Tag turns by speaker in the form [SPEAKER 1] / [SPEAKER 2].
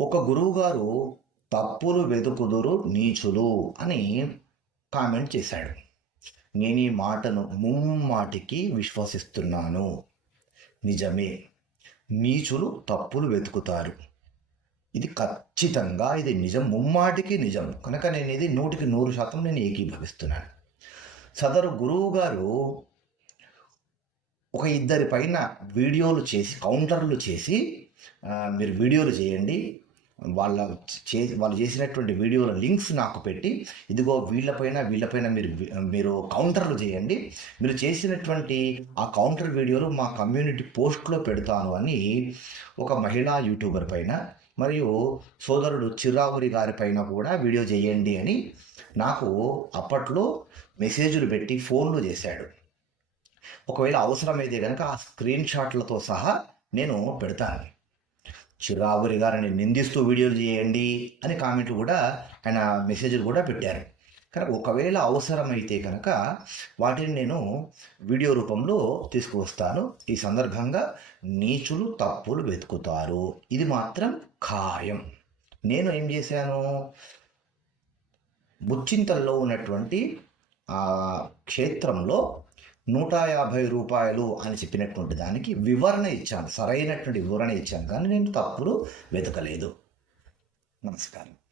[SPEAKER 1] ఒక గురువుగారు తప్పులు వెతుకుదురు నీచులు అని కామెంట్ చేశాడు. నేను ఈ మాటను ముమ్మాటికి విశ్వసిస్తున్నాను. నిజమే నీచులు తప్పులు వెతుకుతారు. ఇది ఖచ్చితంగా ఇది నిజం ముమ్మాటికి నిజం. కనుక నేను ఇది నూటికి నూరు శాతం నేను ఏకీభవిస్తున్నాను. సదరు గురువు గారు ఒక ఇద్దరి పైన వీడియోలు చేసి కౌంటర్లు చేసి మీరు వీడియోలు చేయండి. వాళ్ళ చే వాళ్ళు చేసినటువంటి వీడియోల లింక్స్ నాకు పెట్టి ఇదిగో వీళ్ళపైన వీళ్ళపైన మీరు మీరు కౌంటర్లు చేయండి. మీరు చేసినటువంటి ఆ కౌంటర్ వీడియోలు మా కమ్యూనిటీ పోస్ట్లో పెడతాను అని ఒక మహిళా యూట్యూబర్ పైన మరియు సోదరుడు చిరావురి గారి పైన కూడా వీడియో చేయండి అని నాకు అప్పట్లో మెసేజ్లు పెట్టి ఫోన్లు చేశాడు. ఒకవేళ అవసరమైతే కనుక ఆ స్క్రీన్ షాట్లతో సహా నేను పెడతాను. చిరావురి గారిని నిందిస్తూ వీడియోలు చేయండి అని కామెంట్లు కూడా ఆయన మెసేజ్లు కూడా పెట్టారు. కనుక ఒకవేళ అవసరమైతే కనుక వాటిని నేను వీడియో రూపంలో తీసుకువస్తాను. ఈ సందర్భంగా నీచులు తప్పులు వెతుకుతారు. ఇది మాత్రం ఖాయం. నేను ఏం చేశాను? ముచ్చింతల్లో ఉన్నటువంటి ఆ క్షేత్రంలో నూట యాభై రూపాయలు అని చెప్పినటువంటి దానికి వివరణ ఇచ్చాను. సరైనటువంటి వివరణ ఇచ్చాను. కానీ నేను తప్పులు వెతకలేదు. నమస్కారం.